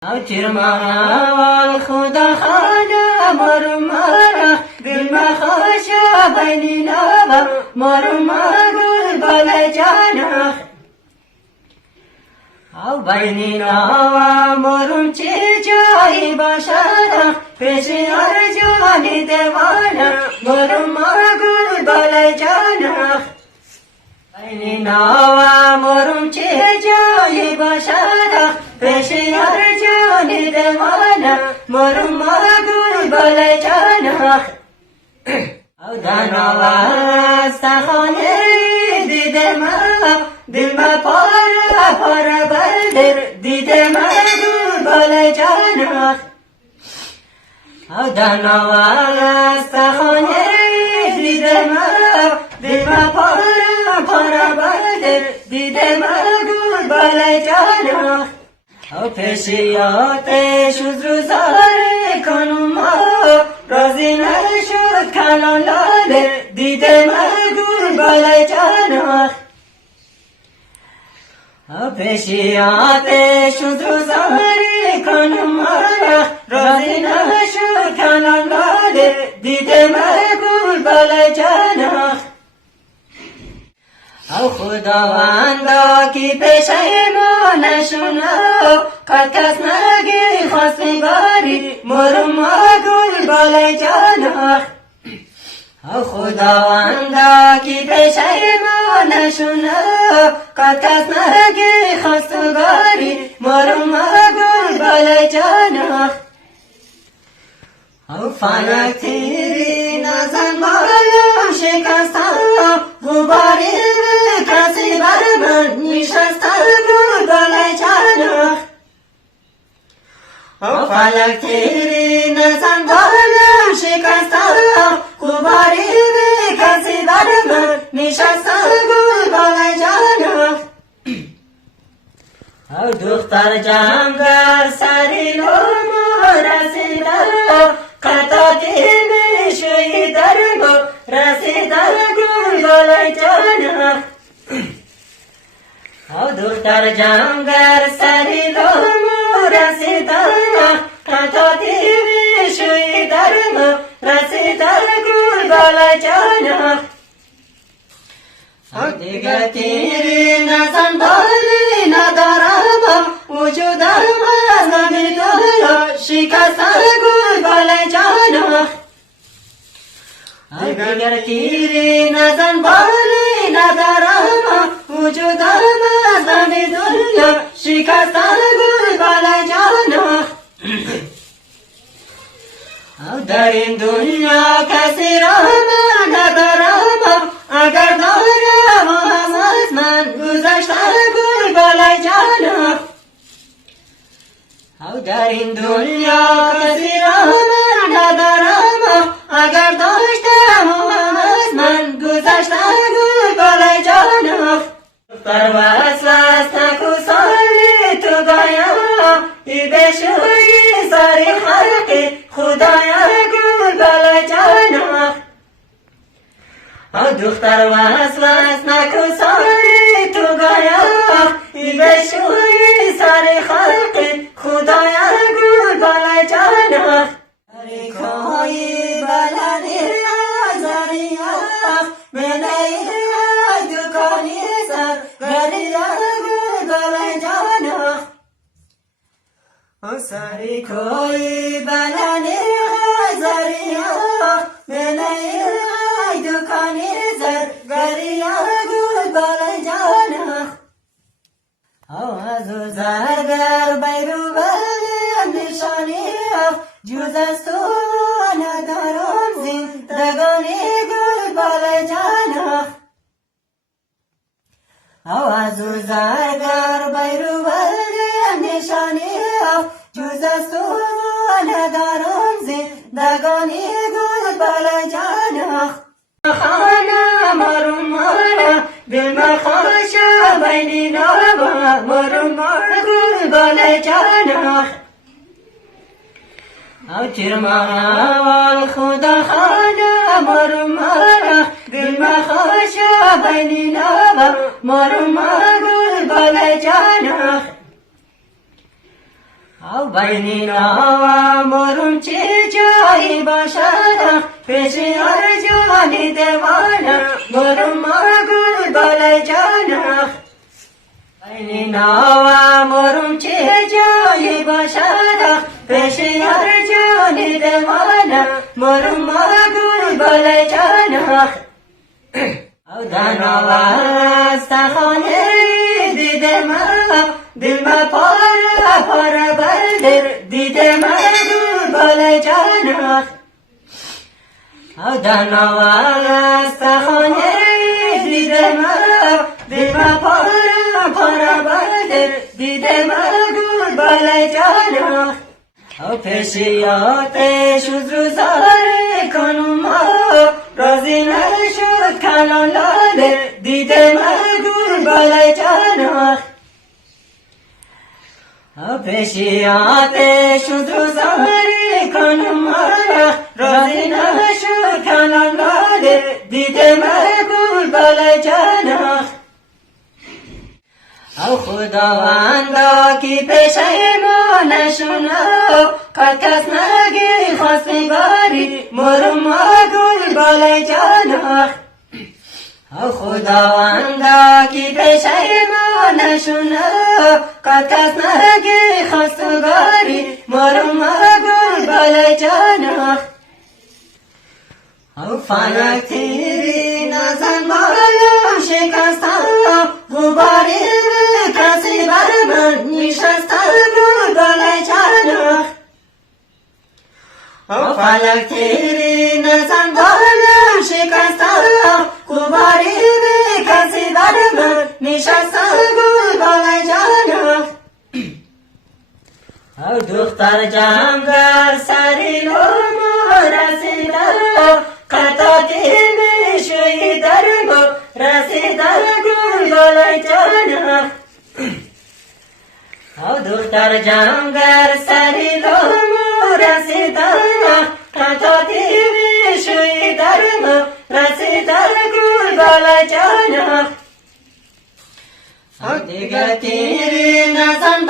ترمانا خدا خانا مرمارا بالمخاشا بيننا مرمارا بلا جانا بيننا مرم جاي بشارا پیشی ارجانی دیوانا مرمارا بلا جانا بيننا مرم جاي بشارا پیشی ارجانی دیوانا مرمارا بلا جانا دانا واستخانه دیده ما دل ما پارا بردر دیده ما بلا جانا دانا واستخانه دیده ما دل ما پارا بردر دیده ما بلا جانا پیشیاتش روزاره کنم رازی نشد کلان لاله دیده مگو بالای جانا پیشیاتش روزاره کنم رازی نشد کلان لاله دیده مگو بالای جانا خداوندا کی پیشما نشونا کس نگی خواستی باری مرما گل بالای جانا خداوندا کی پیشما نشونا کس نگی خواستی باری مرما گل بالای جانا فلک تیری نزن بالم شکستم غباری کسی بر من نشستم بالای جانا فلک تیری نزن بالم شکستم غباری کسی بر من نشستم بالای جانا دختر جمگر سری لوما رسیدم قطعاتی میشوی در ما رسیدم گل بالای جانا دختر جمگر سری لوما رسیدم قطعاتی میشوی در ما رسیدم گل بالای جانا دیگر تیری نزن بالی ندارم وجودم از نمیدونم شکستن گل بالای جانا دیگر تیری نزن بالی ندارم وجودم از نمیدونم شکستن گل بالای جانا در این دنیا کسی را من ندارم اگر دارم از من گذشتن گل بالای جانا در این دنیا کسی را من ندارم اگر داشتم از من گذشتن گل بالای جانا پر وسوس نکو سالی تو گایا ای بشوی ساری خلقی خدایا گل بالای جانا دختر وسوس نکو ساری تو گایا ای بشوی ساری خلقی خدایا گل بالای جانا ریکایی بلدی آزاریا بنایی دکانی سر بریا گل بالای جانا سری کوئی بلدی آزاریا بنایی دکانی سر بریا گل بالای جانا از زرگر بیرو بلیم نشانی جوز از تو ندارم زندگانی گل بالای جانا از زرگر بیرو بلیم نشانی جوز از تو ندارم زندگانی گل بالای جانا خانه مرم مارا دل مخاشا بینی نابا مرم مارا گل بالای جانا ترمانا خدا خانا مرم مارا دل مخاشا بینی نابا مرم مارا گل بالای جانا او بینینا مرم چه جایی باشد پیشی ارجانی دیوانا مرم مگل بالای جانا بینینا مرم چه جایی باشد پیشی ارجانی دیوانا مرم مگل بالای جانا او دانواز تخانه دیده ما دل ما پارا بردر دیده ما دور بالای جانا او دانواز تخانه دیده ما دل ما پارا بردر دیده ما دور بالای جانا او پیشیاتش از روزاره کنم رازی نشد کلان لاله دیده مگول بالای جانا او پیشیاتش از روزاره کنم رازی نشد کلان لاله دیده مگول بالای جانا او خداوندا کی پیشه ما نشونا کس نگی خواستی باری مرم مگل بالای جانا او خداوندا کی پیشه ما نشونا کس نگی خواستی باری مرم مگل بالای جانا او فلک تیری نزن بالم شکستم غباری کسی بر من نشستم گل بالای جانا او فلک تیری نزن بالم شکستم غباری کسی بر من نشستم گل بالای جانا او دختر جمگر سری لوما رسیدم قطعاتی بشوی در ما رسیدم گل بالای جانا او دختر جمگر سری لوما رسیدم قطعاتی بشوی در ما رسیدم گل بالای جانا او دیگر تیری نزن